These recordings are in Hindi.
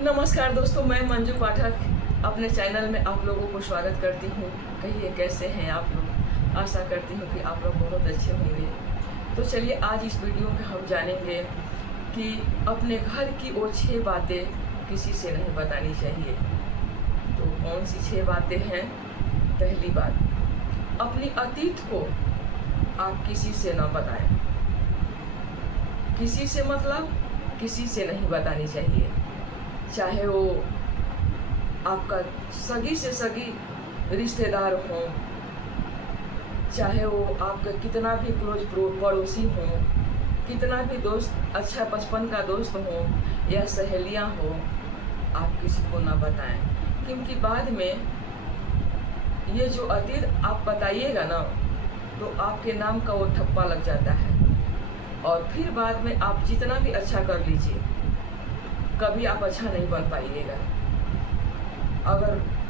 नमस्कार दोस्तों, मैं मंजू पाठक अपने चैनल में आप लोगों को स्वागत करती हूँ। कहिए कैसे हैं आप लोग। आशा करती हूँ कि आप लोग बहुत अच्छे होंगे। तो चलिए आज इस वीडियो में हम जानेंगे कि अपने घर की वो 6 बातें किसी से नहीं बतानी चाहिए। तो कौन सी 6 बातें हैं। पहली बात, अपनी अतीत को आप किसी से न बताएं। किसी से मतलब किसी से नहीं बतानी चाहिए, चाहे वो आपका सगी से सगी रिश्तेदार हो, चाहे वो आपका कितना भी क्लोज पड़ोसी हो, कितना भी दोस्त, अच्छा बचपन का दोस्त हो या सहेलियां हो, आप किसी को ना बताएं। क्योंकि बाद में ये जो अतीत आप बताइएगा ना, तो आपके नाम का वो ठप्पा लग जाता है। और फिर बाद में आप जितना भी अच्छा कर लीजिए, कभी आप अच्छा नहीं बन पाइएगा।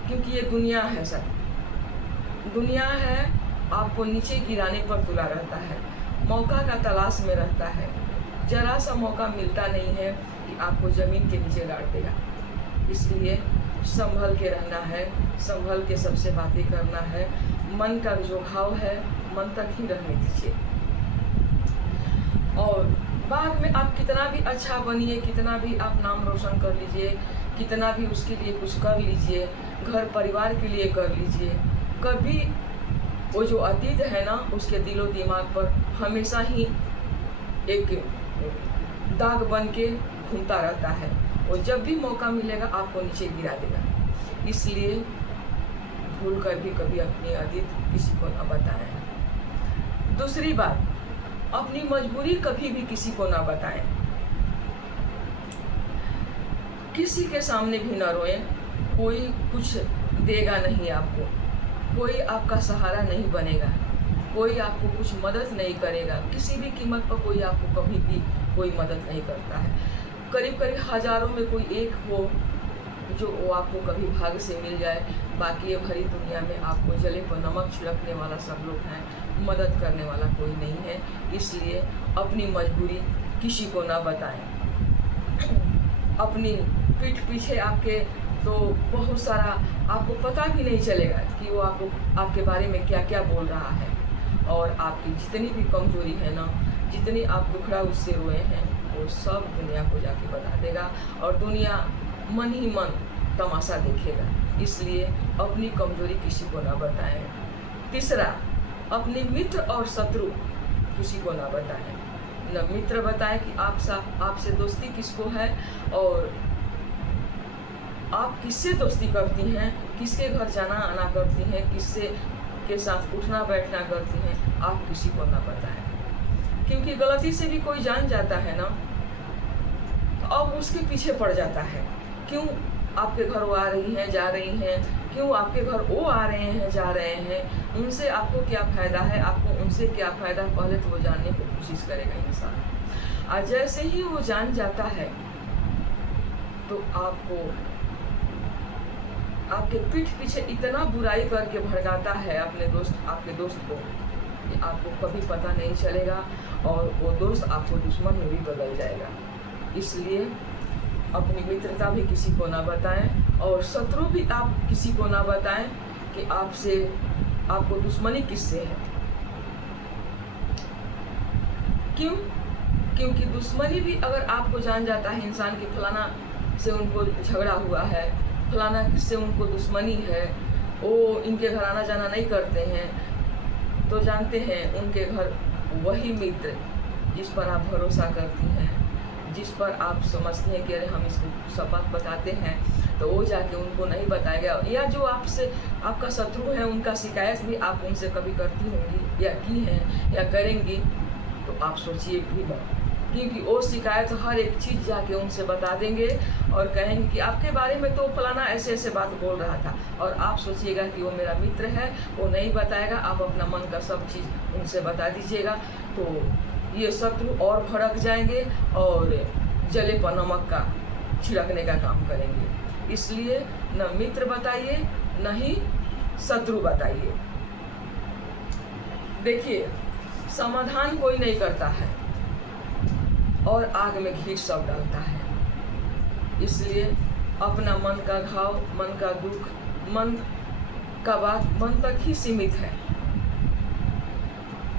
क्योंकि ये दुनिया है सर, दुनिया है, आपको नीचे गिराने पर तुला रहता है, मौका का तलाश में रहता है। जरा सा मौका मिलता नहीं है कि आपको ज़मीन के नीचे गाड़ देगा। इसलिए संभल के रहना है, संभल के सबसे बातें करना है। मन का जो भाव है मन तक ही रहने दीजिए। और बाद में आप कितना भी अच्छा बनिए, कितना भी आप नाम रोशन कर लीजिए, कितना भी उसके लिए कुछ कर लीजिए, घर परिवार के लिए कर लीजिए, कभी वो जो अतीत है ना, उसके दिलो दिमाग पर हमेशा ही एक दाग बन के घूमता रहता है। और जब भी मौका मिलेगा आपको नीचे गिरा देगा। इसलिए भूल कर भी कभी अपनी अतीत किसी को न बताएं। दूसरी बात, अपनी मजबूरी कभी भी किसी को ना बताएं। किसी के सामने भी ना रोएं। कोई कुछ देगा नहीं आपको, कोई आपका सहारा नहीं बनेगा, कोई आपको कुछ मदद नहीं करेगा। किसी भी कीमत पर कोई आपको कभी भी कोई मदद नहीं करता है। करीब करीब हजारों में कोई एक हो जो वो आपको कभी भाग्य से मिल जाए। बाकी ये भरी दुनिया में आपको जले पर नमक छिड़कने वाला सब लोग हैं, मदद करने वाला कोई नहीं है। इसलिए अपनी मजबूरी किसी को ना बताएं। अपनी पीठ पीछे आपके तो बहुत सारा आपको पता भी नहीं चलेगा कि वो आपके बारे में क्या क्या बोल रहा है। और आपकी जितनी भी कमजोरी है ना, जितनी आप दुखड़ा उससे रोए हैं, वो सब दुनिया को जाके बता देगा। और दुनिया मन ही मन तमाशा देखेगा। इसलिए अपनी कमजोरी किसी को ना बताएं। तीसरा, अपने मित्र और शत्रु किसी को ना बताएं। न मित्र बताएं कि आपसे दोस्ती किसको है और आप किससे दोस्ती करती हैं, किसके घर जाना आना करती हैं, किससे के साथ उठना बैठना करती हैं, आप किसी को ना बताएं। क्योंकि गलती से भी कोई जान जाता है ना, तो अब उसके पीछे पड़ जाता है। क्यों आपके घर वो आ रही हैं, जा रही हैं, क्यों आपके घर वो आ रहे हैं, जा रहे हैं, उनसे आपको क्या फ़ायदा है, आपको उनसे क्या फ़ायदा, पहले तो वो जानने की कोशिश करेगा इंसान। और जैसे ही वो जान जाता है तो आपके पीठ पीछे इतना बुराई करके भड़काता है आपके दोस्त को कि आपको कभी पता नहीं चलेगा और वो दोस्त आपको दुश्मन में भी बदल जाएगा। इसलिए अपनी मित्रता भी किसी को ना बताएं और शत्रु भी आप किसी को ना बताएं कि आपको दुश्मनी किससे है। क्यों? क्योंकि दुश्मनी भी अगर आपको जान जाता है इंसान की फलाना से उनको झगड़ा हुआ है, फलाना से उनको दुश्मनी है, वो इनके घर आना जाना नहीं करते हैं, तो जानते हैं उनके घर वही मित्र जिस पर आप भरोसा करती हैं, जिस पर आप समझते हैं कि अरे हम इसको सबक बताते हैं, तो वो जाके उनको नहीं बताएगा। या जो आपका शत्रु है, उनका शिकायत भी आप उनसे कभी करती होंगी या की हैं या करेंगी, तो आप सोचिए भी मत। क्योंकि वो शिकायत हर एक चीज़ जाके उनसे बता देंगे और कहेंगे कि आपके बारे में तो फलाना ऐसे ऐसे बात बोल रहा था। और आप सोचिएगा कि वो मेरा मित्र है, वो नहीं बताएगा, आप अपना मन का सब चीज़ उनसे बता दीजिएगा, तो ये शत्रु और भड़क जाएंगे और जले पर नमक का छिड़कने का काम करेंगे। इसलिए न मित्र बताइए, न ही शत्रु बताइए। देखिए, समाधान कोई नहीं करता है और आग में घी सब डालता है। इसलिए अपना मन का घाव, मन का दुख, मन का बात मन तक ही सीमित है,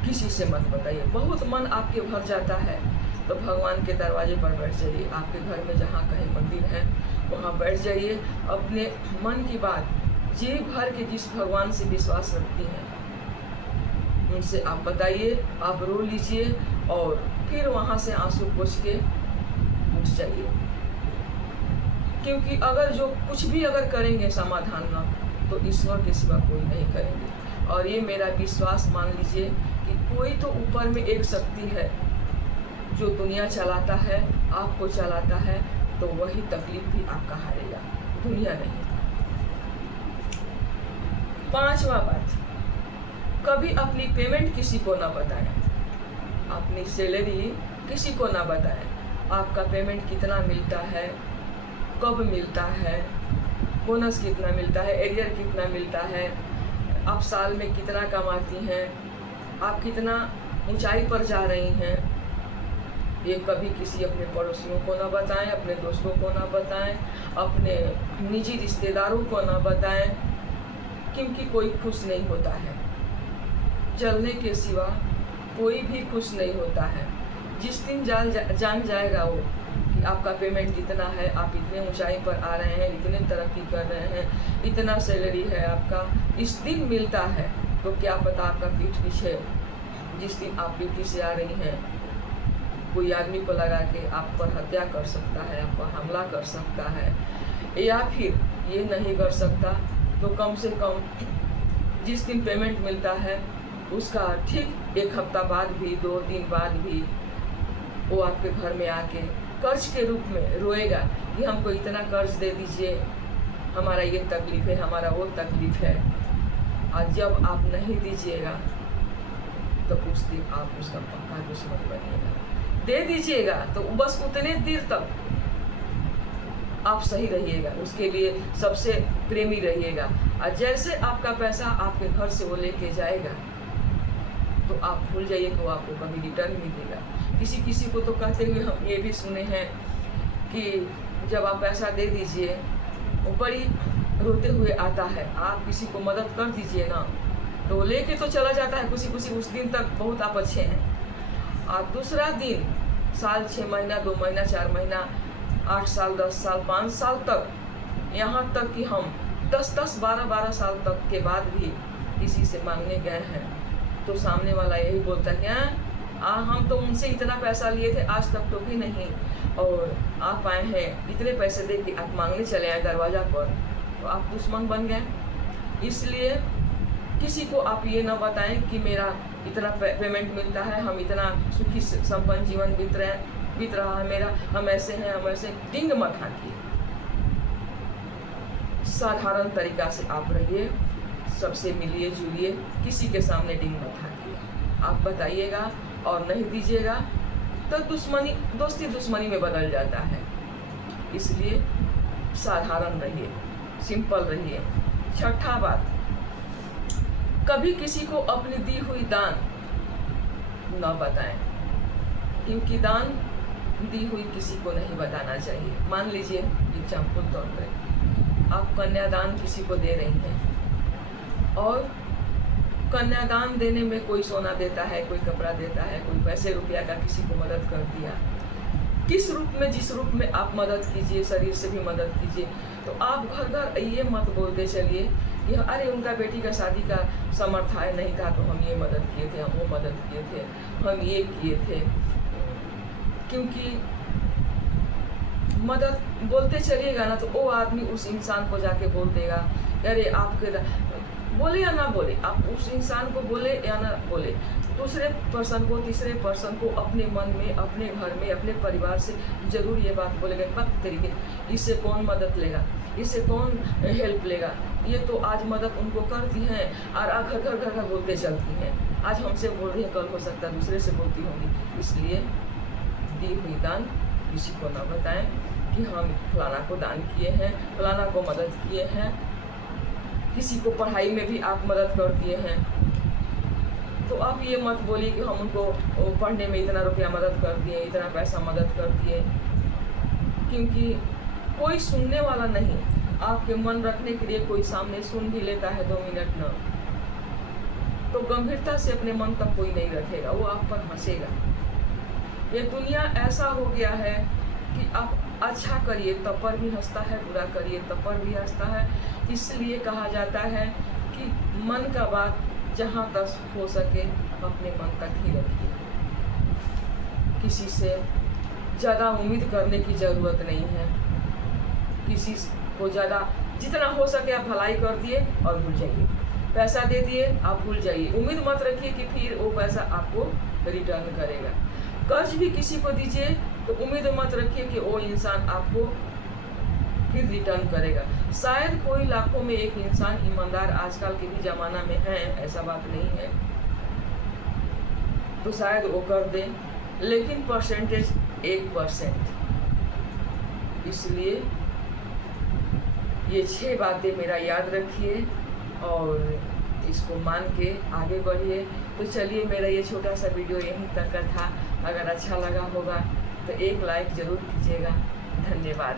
किसी से मत बताइए। बहुत मन आपके भर जाता है तो भगवान के दरवाजे पर बैठ जाइए। आपके घर में जहाँ कहीं मंदिर है वहाँ बैठ जाइए। अपने मन की बात जी भर के जिस भगवान से विश्वास रखती हैं उनसे आप बताइए, आप रो लीजिए और फिर वहाँ से आंसू पोंछ के उठ जाइए। क्योंकि अगर जो कुछ भी अगर करेंगे समाधान ना, तो ईश्वर के सिवा कोई नहीं करेंगे। और ये मेरा विश्वास मान लीजिए कि कोई तो ऊपर में एक शक्ति है जो दुनिया चलाता है, आपको चलाता है, तो वही तकलीफ भी आपका हारेगा, दुनिया नहीं। 5वां बात, कभी अपनी पेमेंट किसी को ना बताएं। अपनी सैलरी किसी को ना बताएं। आपका पेमेंट कितना मिलता है, कब मिलता है, बोनस कितना मिलता है, एरियर कितना मिलता है, आप साल में कितना कमाती हैं, आप कितना ऊंचाई पर जा रही हैं, ये कभी किसी अपने पड़ोसियों को ना बताएं, अपने दोस्तों को ना बताएं, अपने निजी रिश्तेदारों को ना बताएं, क्योंकि कोई खुश नहीं होता है। जलने के सिवा कोई भी खुश नहीं होता है। जिस दिन जान जाएगा वो कि आपका पेमेंट कितना है, आप इतने ऊंचाई पर आ रहे हैं, इतने तरक्की कर रहे हैं, इतना सैलरी है आपका, इस दिन मिलता है, तो क्या पता आपका पीठ पीछे जिस दिन आप ड्यूटी से आ रही हैं कोई आदमी को लगा के आप पर हत्या कर सकता है, आप पर हमला कर सकता है, या फिर ये नहीं कर सकता तो कम से कम जिस दिन पेमेंट मिलता है उसका ठीक 1 हफ्ता बाद भी, 2 दिन बाद भी वो आपके घर में आके कर्ज के रूप में रोएगा कि हमको इतना कर्ज दे दीजिए, हमारा ये तकलीफ है, हमारा वो तकलीफ है। और जब आप नहीं दीजिएगा तो उस दिन आप उसका पक्का दुश्मन बनिएगा। दे दीजिएगा तो बस उतने देर तक आप सही रहिएगा, उसके लिए सबसे प्रेमी रहिएगा। और जैसे आपका पैसा आपके घर से वो लेके जाएगा तो आप भूल जाइए कि वो आपको कभी रिटर्न नहीं देगा। किसी को तो कहते हुए हम ये भी सुने हैं कि जब आप पैसा दे दीजिए वो बड़ी रोते हुए आता है, आप किसी को मदद कर दीजिए ना तो लेके तो चला जाता है खुशी खुशी, उस दिन तक बहुत आप अच्छे हैं। और दूसरा दिन साल 6 महीना, 2 महीना, 4 महीना, 8 साल, 10 साल, 5 साल तक, यहाँ तक कि हम 10-10, 12-12 साल तक के बाद भी किसी से मांगने गए हैं तो सामने वाला यही बोलता है कि हम तो उनसे इतना पैसा लिए थे, आज तक टोकी नहीं, और आप आए हैं इतने पैसे दे के आप मांगने चले आए दरवाज़ा पर, तो आप दुश्मन बन गए। इसलिए किसी को आप ये ना बताएं कि मेरा इतना पेमेंट मिलता है, हम इतना सुखी संपन्न जीवन बीत रहा है मेरा, हम ऐसे हैं, हम ऐसे। डिंग मत हाकिए, साधारण तरीका से आप रहिए, सबसे मिलिए जुलिए, किसी के सामने डिंग मत हाकिए। आप बताइएगा और नहीं दीजिएगा तो दोस्ती दुश्मनी में बदल जाता है। इसलिए साधारण रहिए, सिंपल रहिए। 6ठा बात, कभी किसी को अपनी दी हुई दान न बताएं, क्योंकि दान दी हुई किसी को नहीं बताना चाहिए। मान लीजिए एग्जाम्पल तौर पर आप कन्यादान किसी को दे रही हैं और कन्यादान देने में कोई सोना देता है, कोई कपड़ा देता है, कोई पैसे रुपया का किसी को मदद कर दिया। किस रूप में, जिस रूप में आप मदद कीजिए, शरीर से भी मदद कीजिए। तो आप घर ये मत बोलते चलिए कि अरे उनका बेटी का शादी का सामर्थ्य नहीं था तो हम ये मदद किए थे, हम वो मदद किए थे, हम ये किए थे। क्योंकि मदद बोलते चलिएगा ना तो वो आदमी उस इंसान को जाके बोल देगा, अरे आपके बोले या ना बोले, आप उस इंसान को बोले या ना बोले, दूसरे पर्सन को, तीसरे पर्सन को अपने मन में, अपने घर में, अपने परिवार से जरूर ये बात बोलेगा, पक्का तरीके इससे कौन मदद लेगा, इससे कौन हेल्प लेगा, ये तो आज मदद उनको करती हैं और घर बोलते चलती हैं। आज हमसे बोल रही है, कल हो सकता है दूसरे से बोलती होंगी। इसलिए दी हुई दान किसी को ना बताएं कि हम फलाना को दान किए हैं, फलाना को मदद किए हैं। किसी को पढ़ाई में भी आप मदद कर दिए हैं तो आप ये मत बोलिए कि हम उनको पढ़ने में इतना रुपया मदद कर दिए, इतना पैसा मदद कर दिए। क्योंकि कोई सुनने वाला नहीं। आपके मन रखने के लिए कोई सामने सुन भी लेता है 2 मिनट न, तो गंभीरता से अपने मन तक कोई नहीं रखेगा, वो आप पर हंसेगा। ये दुनिया ऐसा हो गया है कि आप अच्छा करिए तब पर भी हंसता है, बुरा करिए तब पर भी हंसता है। इसलिए कहा जाता है कि मन का बात जहाँ तक हो सके अपने मन तक ही रखिए। किसी से ज़्यादा उम्मीद करने की ज़रूरत नहीं है। किसी को ज़्यादा, जितना हो सके आप भलाई कर दिए और भूल जाइए। पैसा दे दिए, आप भूल जाइए। उम्मीद मत रखिए कि फिर वो पैसा आपको रिटर्न करेगा। कर्ज भी किसी को दीजिए तो उम्मीद मत रखिए कि वो इंसान आपको फिर रिटर्न करेगा। शायद कोई लाखों में एक इंसान ईमानदार आजकल के भी ज़माना में है, ऐसा बात नहीं है, तो शायद वो कर दे, लेकिन परसेंटेज 1%। इसलिए ये 6 बातें मेरा याद रखिए और इसको मान के आगे बढ़िए। तो चलिए, मेरा ये छोटा सा वीडियो यहीं तक का था। अगर अच्छा लगा होगा तो एक लाइक ज़रूर कीजिएगा। धन्यवाद।